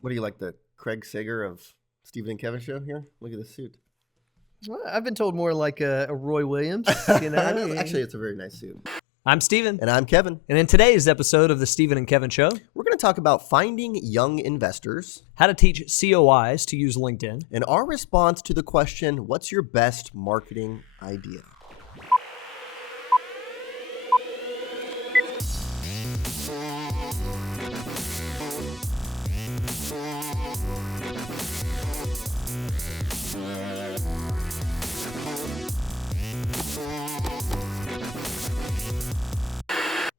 What do you like, the Craig Sager of Stephen and Kevin show here? Look at this suit. Well, I've been told more like a Roy Williams. Actually, it's a very nice suit. I'm Steven. And I'm Kevin. And in today's episode of the Steven and Kevin Show, we're going to talk about finding young investors, how to teach COIs to use LinkedIn, and our response to the question, what's your best marketing idea?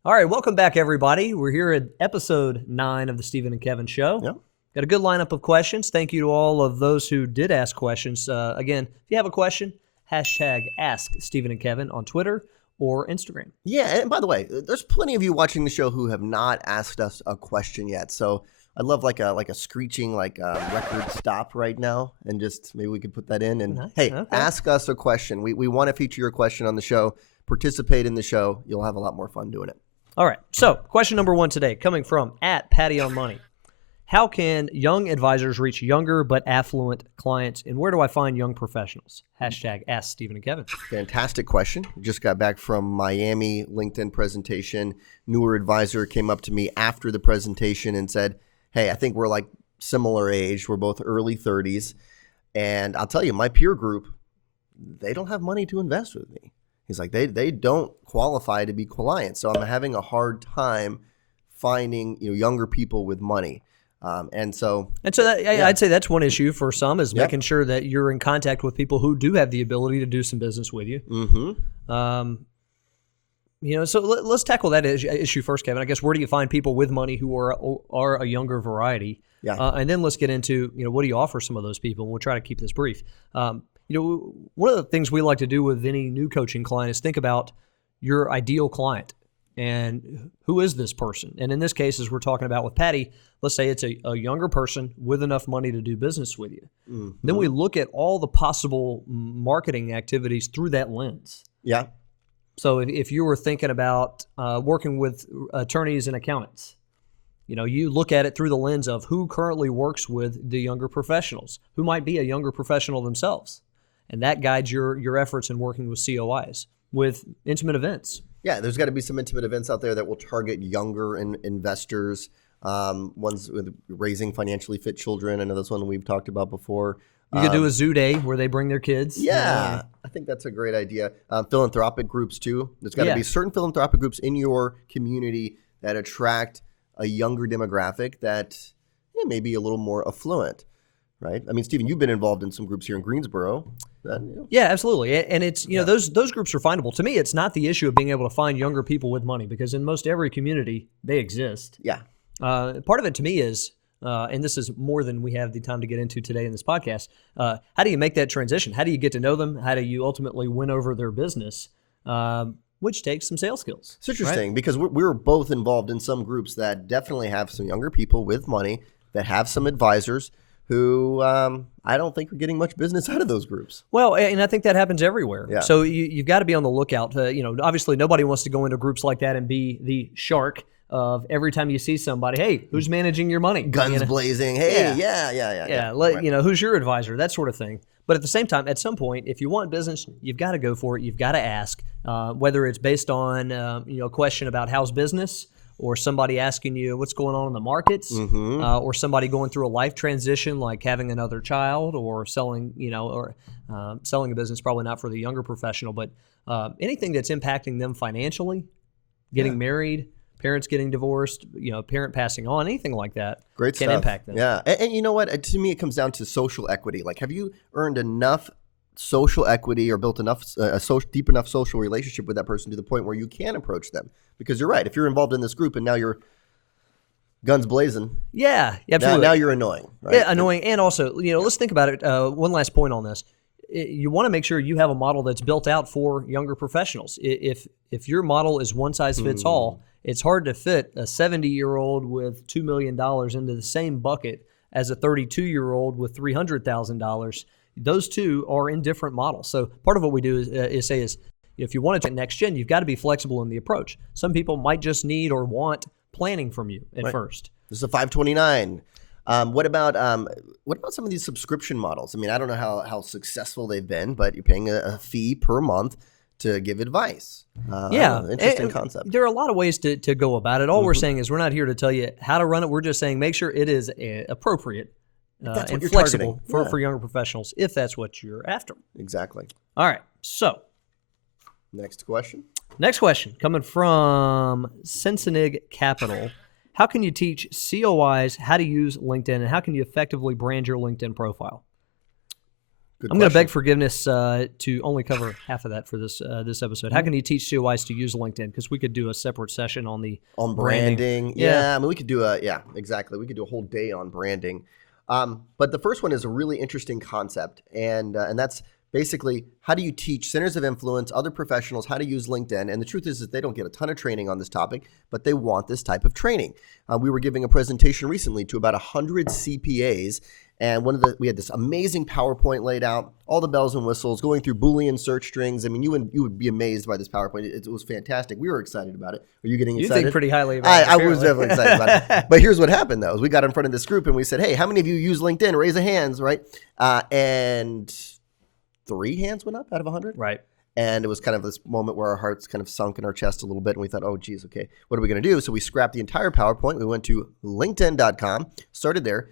All right, welcome back, everybody. We're here at episode 9 of the Steven and Kevin Show. Yep. Got a good lineup of questions. Thank you to all of those who did ask questions. Again, if you have a question, hashtag Ask Steven and Kevin on Twitter or Instagram. Yeah, and by the way, there's plenty of you watching the show who have not asked us a question yet. So I'd love like a screeching record stop right now, and just maybe we could put that in. And Nice. Hey, Okay. Ask us a question. We want to feature your question on the show. Participate in the show. You'll have a lot more fun doing it. All right, so question number 1 today, coming from @PattyOnMoney. How can young advisors reach younger but affluent clients, and where do I find young professionals? Hashtag Ask Steven and Kevin. Fantastic question. Just got back from Miami LinkedIn presentation. Newer advisor came up to me after the presentation and said, hey, I think we're like similar age. We're both early 30s. And I'll tell you, my peer group, they don't have money to invest with me. He's like, they don't qualify to be clients. So I'm having a hard time finding younger people with money. I'd say that's one issue for some is making sure that you're in contact with people who do have the ability to do some business with you. Mm-hmm. So let's tackle that issue first, Kevin. I guess, where do you find people with money who are a younger variety? Yeah. And then let's get into, what do you offer some of those people? And we'll try to keep this brief. One of the things we like to do with any new coaching client is think about your ideal client and who is this person? And in this case, as we're talking about with Patty, let's say it's a younger person with enough money to do business with you. Mm-hmm. Then we look at all the possible marketing activities through that lens. Yeah. So if you were thinking about working with attorneys and accountants, you look at it through the lens of who currently works with the younger professionals, who might be a younger professional themselves. And that guides your efforts in working with COIs, with intimate events. Yeah, there's got to be some intimate events out there that will target younger investors, ones with raising financially fit children. I know that's one we've talked about before. You could do a zoo day where they bring their kids. Yeah, I think that's a great idea. Philanthropic groups too. There's got to be certain philanthropic groups in your community that attract a younger demographic that may be a little more affluent, right? I mean, Steven, you've been involved in some groups here in Greensboro. Yeah, absolutely. And it's, those groups are findable. To me, it's not the issue of being able to find younger people with money, because in most every community, they exist. Yeah. Part of it to me is, and this is more than we have the time to get into today in this podcast, how do you make that transition? How do you get to know them? How do you ultimately win over their business? Which takes some sales skills. It's interesting, right? Because we're both involved in some groups that definitely have some younger people with money that have some advisors who I don't think are getting much business out of those groups. Well, and I think that happens everywhere. Yeah. So you've got to be on the lookout. Obviously nobody wants to go into groups like that and be the shark of every time you see somebody, hey, who's managing your money? Guns blazing. Hey, yeah. Right. Who's your advisor? That sort of thing. But at the same time, at some point, if you want business, you've got to go for it. You've got to ask, whether it's based on a question about how's business, or somebody asking you what's going on in the markets, mm-hmm. Or somebody going through a life transition like having another child, or selling, selling a business. Probably not for the younger professional, but anything that's impacting them financially, getting married, parents getting divorced, parent passing on, anything like that can stuff. Impact them. Yeah, and you know what? To me, it comes down to social equity. Like, have you earned enough social equity or built enough deep enough social relationship with that person to the point where you can approach them? Because you're right. If you're involved in this group and now you're guns blazing, yeah, absolutely. Now you're annoying. Right? Yeah, annoying, and also, let's think about it. One last point on this. You want to make sure you have a model that's built out for younger professionals. If your model is one size fits all, it's hard to fit a 70-year-old with $2 million into the same bucket as a 32-year-old with $300,000. Those two are in different models. So part of what we do is say if you want to next gen, you've got to be flexible in the approach. Some people might just need or want planning from you at first. This is a 529. What about some of these subscription models? I mean, I don't know how successful they've been, but you're paying a fee per month to give advice. Interesting concept. There are a lot of ways to go about it. All we're saying is we're not here to tell you how to run it. We're just saying make sure it is appropriate and flexible for younger professionals if that's what you're after. Exactly. All right. So next question coming from Cincinnati Capital. How can you teach COIs how to use LinkedIn, and how can you effectively brand your LinkedIn profile? I'm going to beg forgiveness to only cover half of that for this episode. How can you teach COIs to use LinkedIn? Because we could do a separate session on branding. Yeah, I mean, we could do exactly. We could do a whole day on branding. But the first one is a really interesting concept, and that's basically how do you teach centers of influence, other professionals, how to use LinkedIn? And the truth is that they don't get a ton of training on this topic, but they want this type of training. We were giving a presentation recently to about 100 CPAs, and we had this amazing PowerPoint laid out, all the bells and whistles, going through Boolean search strings. I mean, you would be amazed by this PowerPoint. It was fantastic. We were excited about it. Are you getting excited? You think pretty highly about it. I was definitely excited about it. But here's what happened, though. Is we got in front of this group and we said, hey, how many of you use LinkedIn? Raise your hands, right? And 3 hands went up out of 100. Right. And it was kind of this moment where our hearts kind of sunk in our chest a little bit. And we thought, oh, geez, okay, what are we going to do? So we scrapped the entire PowerPoint. We went to LinkedIn.com, started there,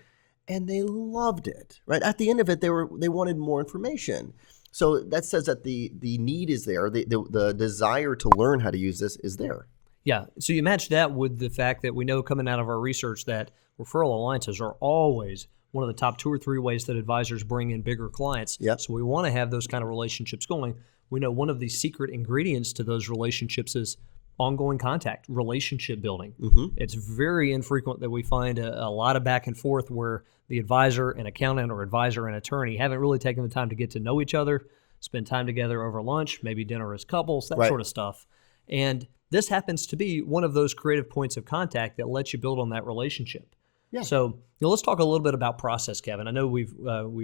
and they loved it. Right at the end of it, they wanted more information. So that says that the need is there. The desire to learn how to use this is there. Yeah. So you match that with the fact that we know coming out of our research that referral alliances are always one of the top 2 or 3 ways that advisors bring in bigger clients. Yep. So we want to have those kind of relationships going. We know one of the secret ingredients to those relationships is ongoing contact, relationship building. Mm-hmm. It's very infrequent that we find a lot of back and forth where the advisor and accountant or advisor and attorney haven't really taken the time to get to know each other, spend time together over lunch, maybe dinner as couples, that sort of stuff. And this happens to be one of those creative points of contact that lets you build on that relationship. Yeah. So let's talk a little bit about process, Kevin. I know we've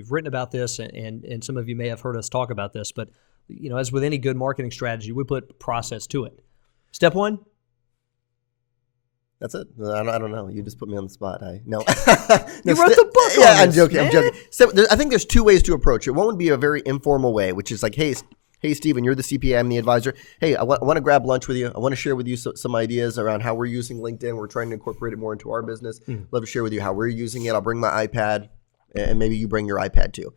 written about this, and some of you may have heard us talk about this, but as with any good marketing strategy, we put process to it. Step 1. That's it. I don't know. You just put me on the spot. No. You wrote the book. Yeah, on this, I'm joking. man. I'm joking. So I think there's 2 ways to approach it. One would be a very informal way, which is like, hey, Steven, you're the CPA, I'm the advisor. Hey, I want to grab lunch with you. I want to share with you some ideas around how we're using LinkedIn. We're trying to incorporate it more into our business. Love to share with you how we're using it. I'll bring my iPad, and maybe you bring your iPad too.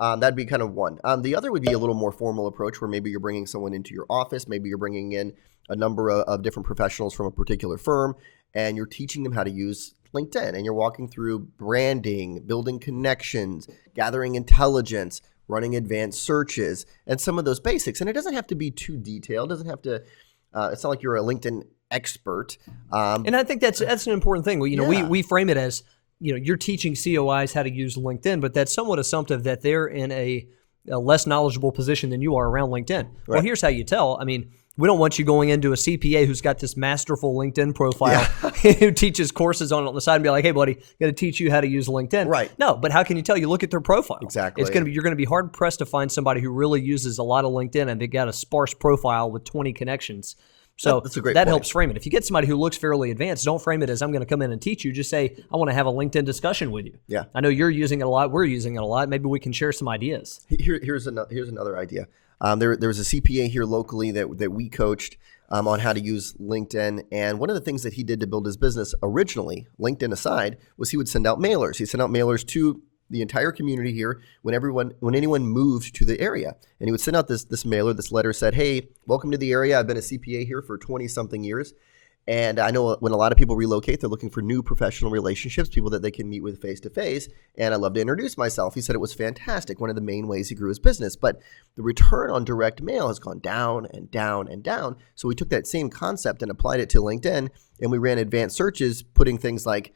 That'd be kind of one. The other would be a little more formal approach where maybe you're bringing someone into your office. Maybe you're bringing in a number of different professionals from a particular firm, and you're teaching them how to use LinkedIn. And you're walking through branding, building connections, gathering intelligence, running advanced searches, and some of those basics. And it doesn't have to be too detailed. It doesn't have to, it's not like you're a LinkedIn expert. And I think that's an important thing. We frame it as, you're teaching COIs how to use LinkedIn, but that's somewhat assumptive that they're in a less knowledgeable position than you are around LinkedIn. Right. Well, here's how you tell. I mean, we don't want you going into a CPA who's got this masterful LinkedIn profile who teaches courses on the side and be like, hey, buddy, got to teach you how to use LinkedIn. Right. No, but how can you tell? You look at their profile. Exactly. You're going to be hard pressed to find somebody who really uses a lot of LinkedIn and they got a sparse profile with 20 connections. So that's a great that point. helps frame it. If you get somebody who looks fairly advanced, don't frame it as I'm going to come in and teach you. Just say, I want to have a LinkedIn discussion with you. Yeah. I know you're using it a lot. We're using it a lot. Maybe we can share some ideas. Here's another idea. There was a CPA here locally that we coached on how to use LinkedIn. And one of the things that he did to build his business originally, LinkedIn aside, was he would send out mailers. He sent out mailers to the entire community here when anyone moved to the area. And he would send out this mailer, this letter said, hey, welcome to the area. I've been a CPA here for 20-something years. And I know when a lot of people relocate, they're looking for new professional relationships, people that they can meet with face-to-face. And I love to introduce myself. He said it was fantastic, one of the main ways he grew his business. But the return on direct mail has gone down and down and down. So we took that same concept and applied it to LinkedIn. And we ran advanced searches, putting things like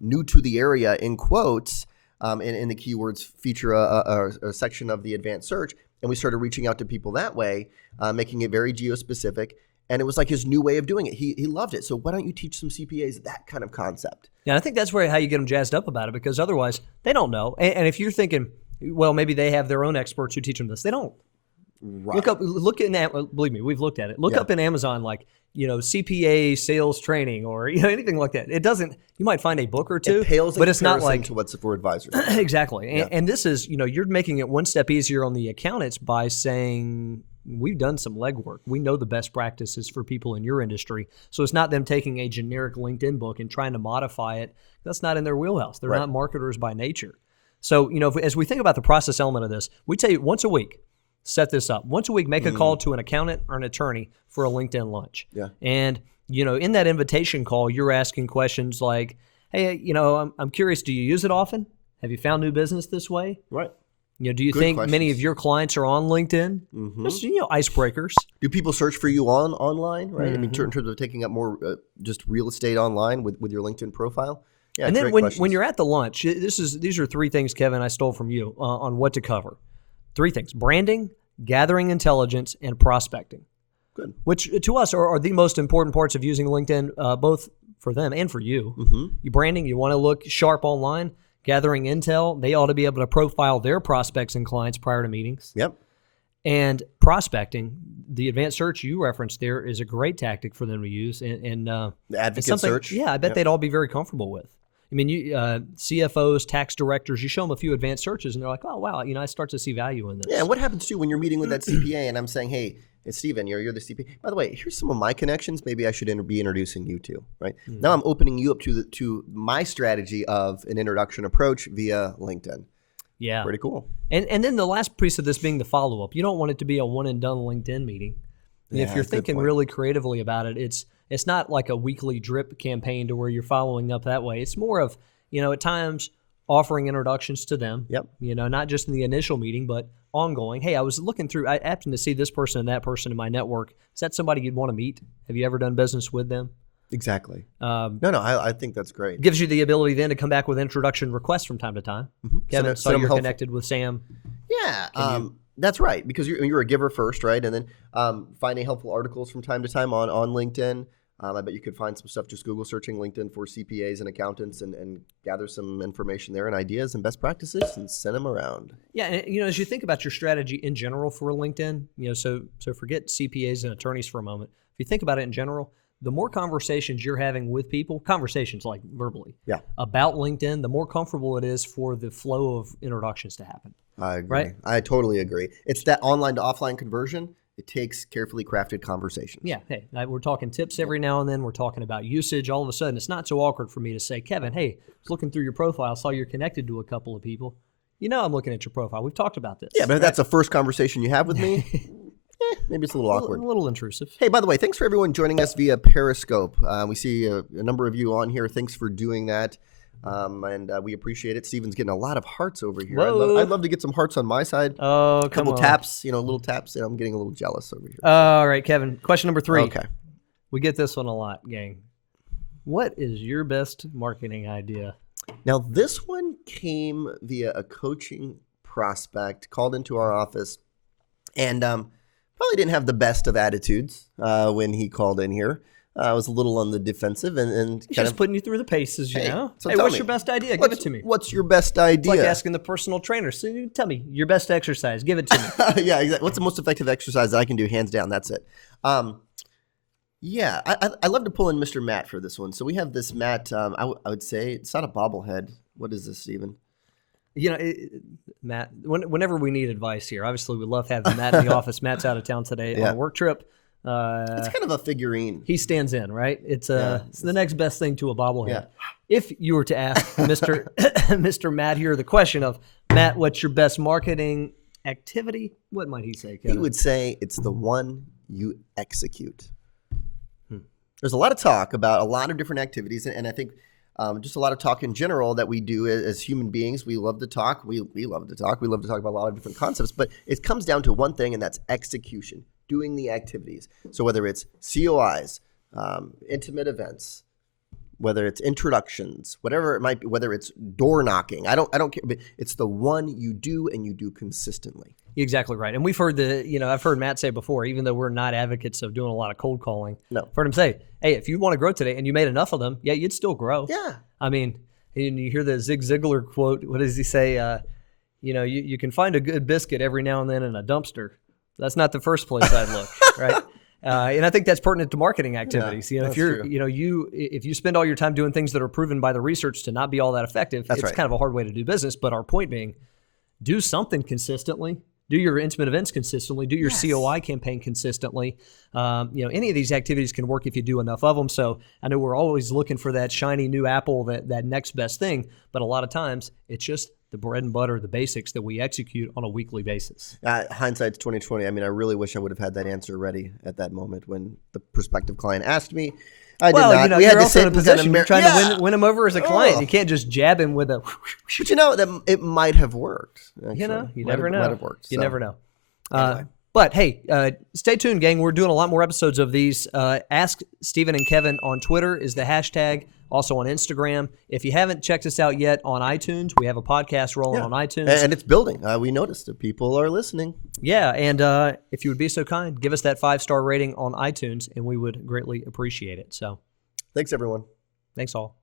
new to the area in quotes in the keywords feature a section of the advanced search. And we started reaching out to people that way, making it very geo-specific. And it was like his new way of doing it. He loved it. So why don't you teach some CPAs that kind of concept? Yeah, I think that's how you get them jazzed up about it, because otherwise they don't know. And if you're thinking, well, maybe they have their own experts who teach them this, they don't. Right. Look in, believe me, we've looked at it. Look up in Amazon, like, CPA sales training or, anything like that. It doesn't, you might find a book or two, It pales in but it's not comparison like, to what's for advisors. exactly. Yeah. And this is, you're making it one step easier on the accountants by saying, we've done some legwork. We know the best practices for people in your industry. So it's not them taking a generic LinkedIn book and trying to modify it. That's not in their wheelhouse. They're not marketers by nature. So, as we think about the process element of this, we tell you once a week, set this up. Once a week, make a call to an accountant or an attorney for a LinkedIn lunch. Yeah. And, in that invitation call, you're asking questions like, hey, I'm curious, do you use it often? Have you found new business this way? Right. Do you think many of your clients are on LinkedIn? Just, icebreakers. Do people search for you online, right? I mean, in terms of taking up more just real estate online with your LinkedIn profile? Yeah, and then when you're at the lunch, these are three things, Kevin, I stole from you on what to cover. Three things: branding, gathering intelligence, and prospecting. Good. Which to us are the most important parts of using LinkedIn, both for them and for you. You branding, you want to look sharp online. Gathering intel, they ought to be able to profile their prospects and clients prior to meetings. Yep. And prospecting, the advanced search you referenced there is a great tactic for them to use. And the advocate search. Yeah, I bet they'd all be very comfortable with. I mean, CFOs, tax directors, you show them a few advanced searches and they're like, oh, wow, I start to see value in this. Yeah, and what happens too when you're meeting with that CPA and I'm saying, hey, it's Steven, you're the CPA. By the way, here's some of my connections. Maybe I should be introducing you to, right? Now I'm opening you up to my strategy of an introduction approach via LinkedIn. Yeah. Pretty cool. And then the last piece of this being the follow-up. You don't want it to be a one-and-done LinkedIn meeting. And if you're thinking really creatively about it, it's not like a weekly drip campaign to where you're following up that way. It's more of, at times offering introductions to them. Yep. Not just in the initial meeting, but ongoing. Hey, I was looking through, I happened to see this person and that person in my network. Is that somebody you'd want to meet? Have you ever done business with them? Exactly. I think that's great. Gives you the ability then to come back with introduction requests from time to time. Kevin, so you're connected with Sam. Yeah, that's right. Because you're a giver first, right? And then finding helpful articles from time to time on LinkedIn. I bet you could find some stuff just Google searching LinkedIn for CPAs and accountants and gather some information there and ideas and best practices and send them around. Yeah, and as you think about your strategy in general for LinkedIn, so forget CPAs and attorneys for a moment. If you think about it in general, the more conversations you're having with people, conversations like verbally, about LinkedIn, the more comfortable it is for the flow of introductions to happen. I agree. Right? I totally agree. It's that online to offline conversion. It takes carefully crafted conversations. Yeah. Hey, we're talking tips every now and then. We're talking about usage. All of a sudden, it's not so awkward for me to say, Kevin, hey, I was looking through your profile, saw you're connected to a couple of people. I'm looking at your profile. We've talked about this. Yeah, but if that's the first conversation you have with me, maybe it's a little awkward. A little intrusive. Hey, by the way, thanks for everyone joining us via Periscope. We see a number of you on here. Thanks for doing that. And we appreciate it. Steven's getting a lot of hearts over here. I'd love to get some hearts on my side. Oh, come on. A couple taps, little taps. I'm getting a little jealous over here. All right, Kevin. Question number 3. Okay. We get this one a lot, gang. What is your best marketing idea? Now, this one came via a coaching prospect, called into our office, and probably didn't have the best of attitudes when he called in here. I was a little on the defensive and He's just putting you through the paces, Hey, what's your best idea? Give it to me. What's your best idea? It's like asking the personal trainer. So you tell me your best exercise. Give it to me. Yeah, exactly. What's the most effective exercise that I can do? Hands down, that's it. Yeah, I love to pull in Mr. Matt for this one. So we have this Matt. I would say it's not a bobblehead. What is this, Steven? Matt. Whenever we need advice here, obviously we love having Matt in the office. Matt's out of town today on a work trip. It's kind of a figurine. He stands in, right? It's the next best thing to a bobblehead. Yeah. If you were to ask Mr. Matt here the question of, Matt, what's your best marketing activity? What might he say, Kevin? He would say it's the one you execute. There's a lot of talk about a lot of different activities, and I think just a lot of talk in general that we do as human beings. We love to talk. We love to talk. We love to talk about a lot of different concepts, but it comes down to one thing, and that's execution. Doing the activities. So whether it's COIs, intimate events, whether it's introductions, whatever it might be, whether it's door knocking, I don't care, but it's the one you do and you do consistently. You're exactly right. And we've heard I've heard Matt say before, even though we're not advocates of doing a lot of cold calling, I've heard him say, hey, if you want to grow today and you made enough of them, you'd still grow. Yeah. I mean, and you hear the Zig Ziglar quote, what does he say? You can find a good biscuit every now and then in a dumpster, That's not the first place I'd look, right? And I think that's pertinent to marketing activities. Yeah, If you're, if you spend all your time doing things that are proven by the research to not be all that effective, it's kind of a hard way to do business. But our point being, do something consistently. Do your intimate events consistently. Do your COI campaign consistently. Any of these activities can work if you do enough of them. So I know we're always looking for that shiny new apple, that next best thing. But a lot of times, it's just the bread and butter, the basics that we execute on a weekly basis. Hindsight's 2020. I mean, I really wish I would have had that answer ready at that moment when the prospective client asked me. I did not. We had to sit in a position. You're trying to win him over as a client. You can't just jab him with a. But that it might have worked. Actually. You never know. Might have worked. You never know. Anyway. But hey, stay tuned, gang. We're doing a lot more episodes of these. Ask Stephen and Kevin on Twitter is the hashtag. Also on Instagram. If you haven't checked us out yet on iTunes, we have a podcast rolling on iTunes. And it's building. We noticed that people are listening. Yeah, and if you would be so kind, give us that 5-star rating on iTunes, and we would greatly appreciate it. So, thanks, everyone. Thanks all.